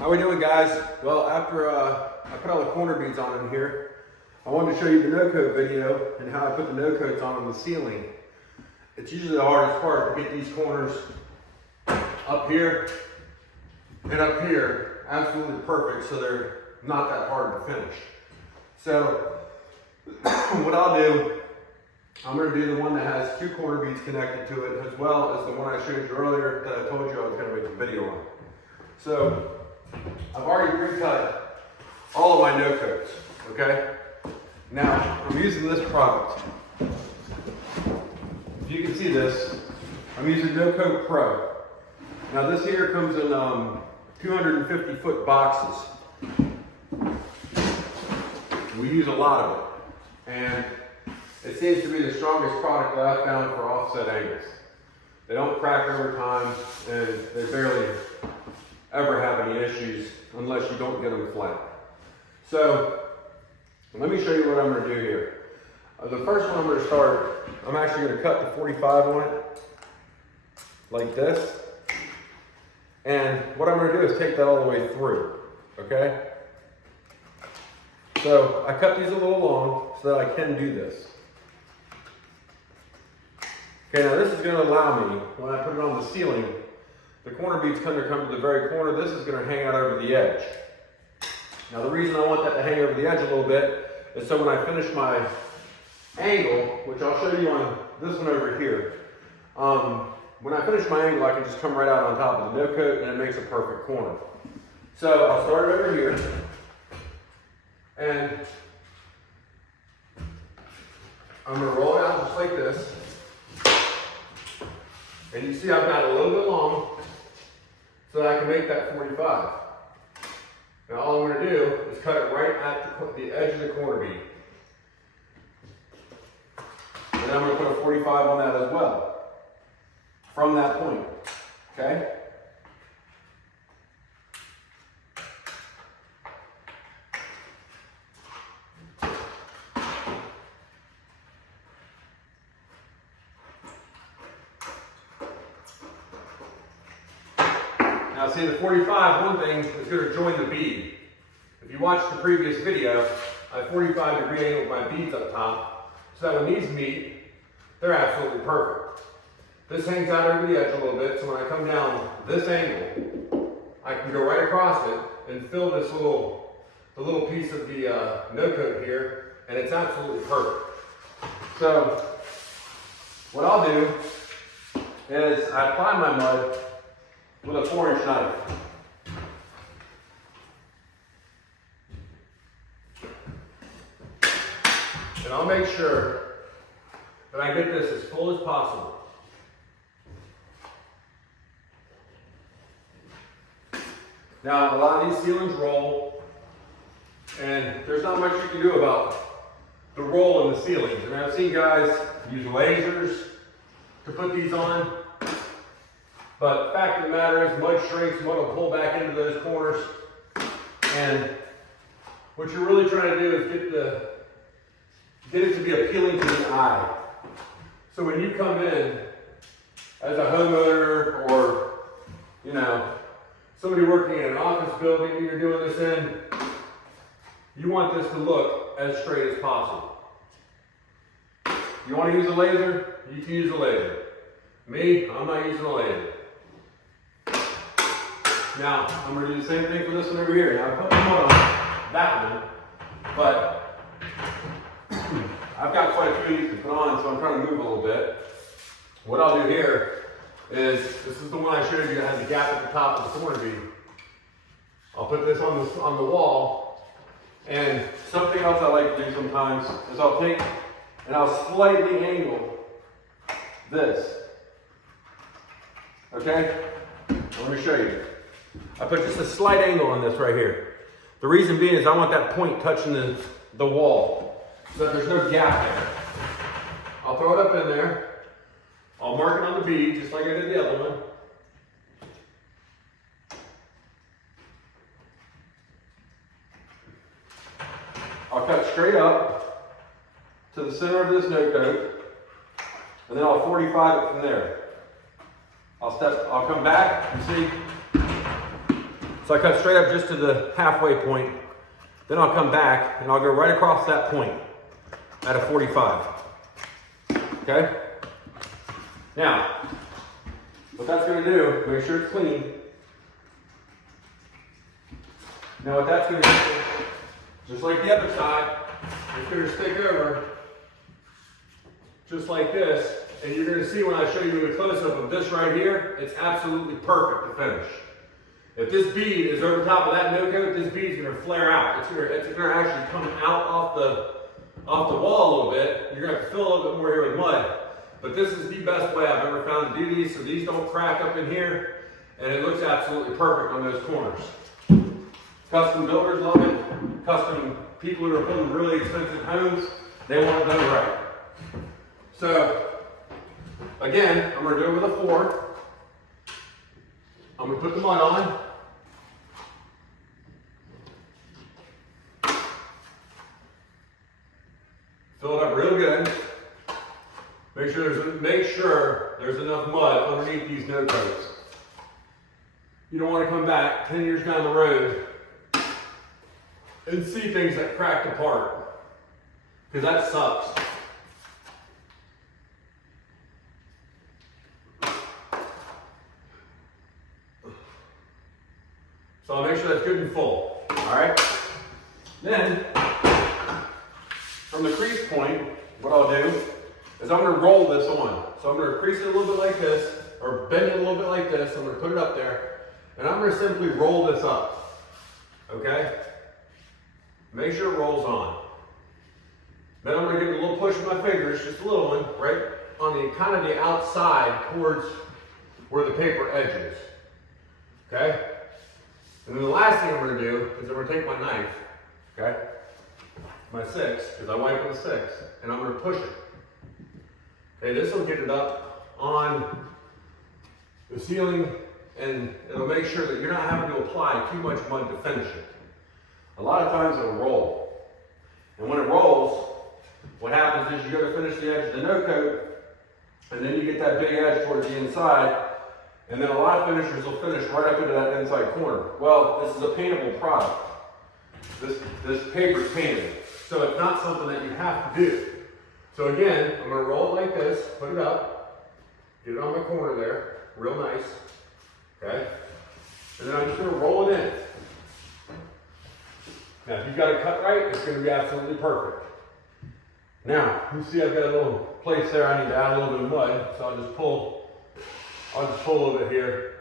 How we doing, guys? Well, after I put all the corner beads on in here, I wanted to show you the no-coat video and how I put the no-coats on the ceiling. It's usually the hardest part to get these corners up here and up here absolutely perfect so they're not that hard to finish. So what I'll do, I'm going to do the one that has two corner beads connected to it, as well as the one I showed you earlier that I told you I was going to make a video on. So I've already pre-cut all of my no-coats, okay? Now, I'm using this product. If you can see this, I'm using No-Coat Pro. Now this here comes in 250-foot boxes. We use a lot of it. And it seems to be the strongest product that I've found for offset angles. They don't crack over time, and they barely ever have any issues unless you don't get them flat. So let me show you what I'm going to do here. The first one I'm going to start, I'm actually going to cut the 45 on it like this. And what I'm going to do is take that all the way through, okay? So I cut these a little long so that I can do this. Okay, now this is going to allow me, when I put it on the ceiling, the corner bead's going to come to the very corner. This is going to hang out over the edge. Now the reason I want that to hang over the edge a little bit is so when I finish my angle, which I'll show you on this one over here, when I finish my angle, I can just come right out on top of the no-coat and it makes a perfect corner. So I'll start it over here, and I'm going to roll it out just like this. And you see I've got it a little bit long so that I can make that 45. Now all I'm going to do is cut it right at the edge of the corner bead. And then I'm going to put a 45 on that as well, from that point, okay? Now see, the 45, one thing, is going to join the bead. If you watched the previous video, I 45-degree angled my beads up top, so that when these meet, they're absolutely perfect. This hangs out over the edge a little bit, so when I come down this angle, I can go right across it and fill this the little piece of the no-coat here, and it's absolutely perfect. So what I'll do is I apply my mud with a 4-inch knife. And I'll make sure that I get this as full as possible. Now, a lot of these ceilings roll, and there's not much you can do about the roll in the ceilings. And I've seen guys use lasers to put these on. But fact of the matter is, mud shrinks, mud will pull back into those corners. And what you're really trying to do is get it to be appealing to the eye. So when you come in as a homeowner or, you know, somebody working in an office building that you're doing this in, you want this to look as straight as possible. You want to use a laser? You can use a laser. Me, I'm not using a laser. Now, I'm going to do the same thing for this one over here. Now, I put my mud on that one, but I've got quite a few of these to put on, so I'm trying to move a little bit. What I'll do here is, this is the one I showed you that has a gap at the top of the corner bead. I'll put this on the wall, and something else I like to do sometimes is I'll take and I'll slightly angle this. Okay? Let me show you. I put just a slight angle on this right here. The reason being is I want that point touching the wall so that there's no gap there. I'll throw it up in there. I'll mark it on the bead just like I did the other one. I'll cut straight up to the center of this no-coat, and then I'll 45 it from there. I'll come back, you see, So I cut straight up just to the halfway point. Then I'll come back and I'll go right across that point at a 45. Okay? Now, what that's gonna do, make sure it's clean. Now what that's gonna do, just like the other side, it's gonna stick over, just like this, and you're gonna see when I show you a close-up of this right here, it's absolutely perfect to finish. If this bead is over top of that no coat, this bead's gonna flare out. It's gonna actually come out off the wall a little bit. You're gonna have to fill a little bit more here with mud. But this is the best way I've ever found to do these, so these don't crack up in here, and it looks absolutely perfect on those corners. Custom builders love it. Custom people who are building really expensive homes, they want it done right. So, again, I'm gonna do it with a fork. I'm gonna put the mud on. Fill it up real good. Make sure there's enough mud underneath these no coats. You don't want to come back 10 years down the road and see things that cracked apart, because that sucks. So I'll make sure that's good and full. All right. Then, from the crease point, what I'll do is I'm going to roll this on. So I'm going to crease it a little bit like this, or bend it a little bit like this. I'm going to put it up there, and I'm going to simply roll this up. Okay? Make sure it rolls on. Then I'm going to give it a little push with my fingers, just a little one, right on the kind of the outside towards where the paper edge is. Okay? And then the last thing I'm going to do is I'm going to take my knife, okay, my 6, because I wipe with a 6, and I'm going to push it. Okay, this will get it up on the ceiling, and it'll make sure that you're not having to apply too much mud to finish it. A lot of times it'll roll. And when it rolls, what happens is you go to finish the edge of the no coat, and then you get that big edge towards the inside, and then a lot of finishers will finish right up into that inside corner. Well, this is a paintable product. This paper is painted, so it's not something that you have to do. So again, I'm going to roll it like this, put it up, get it on my corner there, real nice, okay? And then I'm just going to roll it in. Now, if you've got it cut right, it's going to be absolutely perfect. Now, you see I've got a little place there I need to add a little bit of mud, so I'll just pull a little bit here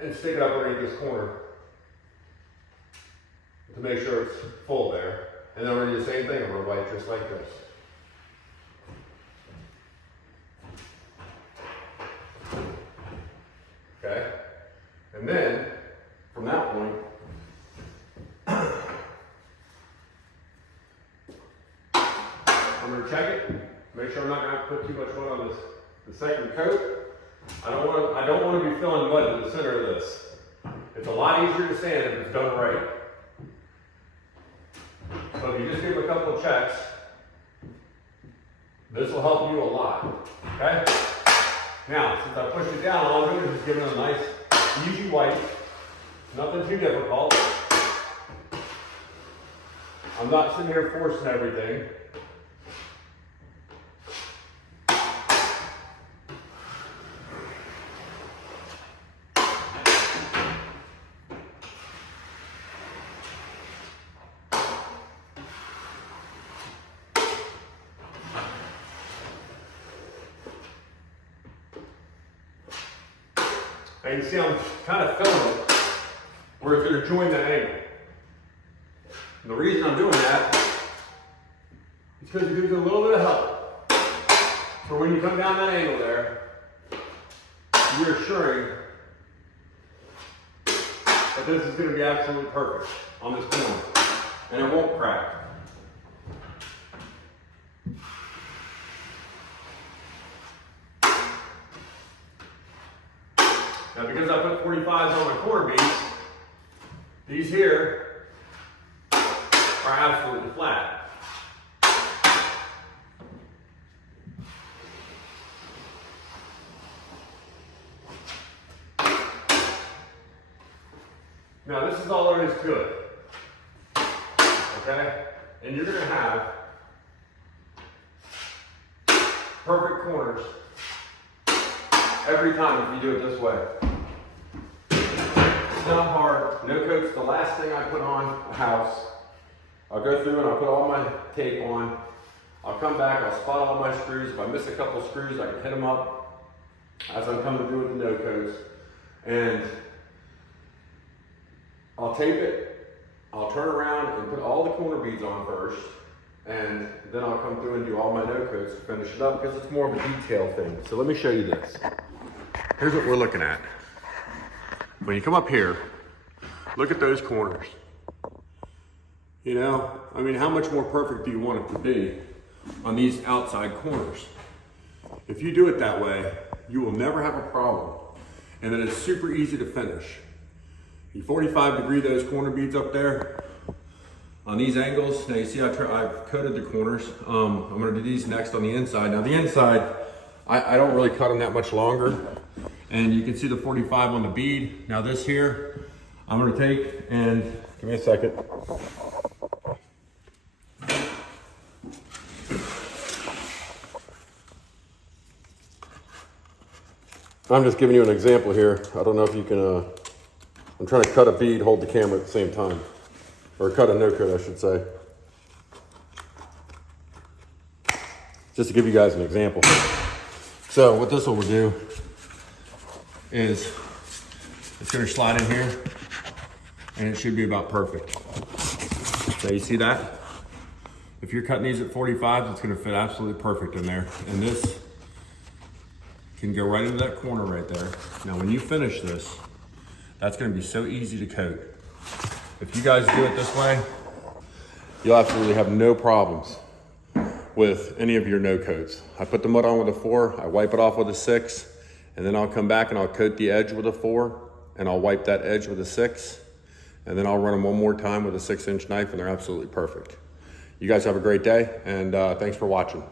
and stick it up underneath this corner to make sure it's full there. And then I'm going to do the same thing. I'm going to wipe just like this. Okay? And then, from that point, I'm going to check it, make sure I'm not going to put too much mud on the second coat. I don't want to be filling mud in the center of this. It's a lot easier to sand if it's done right. So if you just give it a couple of checks, this will help you a lot. Okay? Now, since I pushed it down, all I'm doing is just giving it a nice, easy wipe. Nothing too difficult. I'm not sitting here forcing everything. And you can see I'm kind of filling it where it's going to join the angle. And the reason I'm doing that is because it gives you a little bit of help. For when you come down that angle there, you're assuring that this is going to be absolutely perfect on this corner. And it won't crack. Now, because I put 45s on my corner beads, these here are absolutely flat. Now this is all there is to it, okay? And you're gonna have perfect corners every time if you do it this way. It's not hard. No coat's the last thing I put on a house. I'll go through and I'll put all my tape on. I'll come back, I'll spot all my screws. If I miss a couple screws, I can hit them up as I'm coming through with the no coats. And I'll tape it, I'll turn around and put all the corner beads on first, and then I'll come through and do all my no coats to finish it up because it's more of a detail thing. So let me show you this. Here's what we're looking at. When you come up here, look at those corners. You know, I mean, how much more perfect do you want it to be on these outside corners? If you do it that way, you will never have a problem. And then it's super easy to finish. You 45 degree those corner beads up there on these angles. Now you see I've coated the corners. I'm gonna do these next on the inside. Now the inside, I don't really cut them that much longer. And you can see the 45 on the bead. Now this here, I'm gonna take and, give me a second. I'm just giving you an example here. I don't know if you can, I'm trying to cut a bead, hold the camera at the same time. Or cut a no coat, I should say. Just to give you guys an example. So what this will do is it's gonna slide in here and it should be about perfect. So you see that? If you're cutting these at 45s, it's gonna fit absolutely perfect in there. And this can go right into that corner right there. Now when you finish this, that's gonna be so easy to coat. If you guys do it this way, you'll absolutely have no problems with any of your no coats. I put the mud on with a 4, I wipe it off with a 6, and then I'll come back and I'll coat the edge with a 4, and I'll wipe that edge with a 6, and then I'll run them one more time with a 6-inch knife, and they're absolutely perfect. You guys have a great day, and thanks for watching.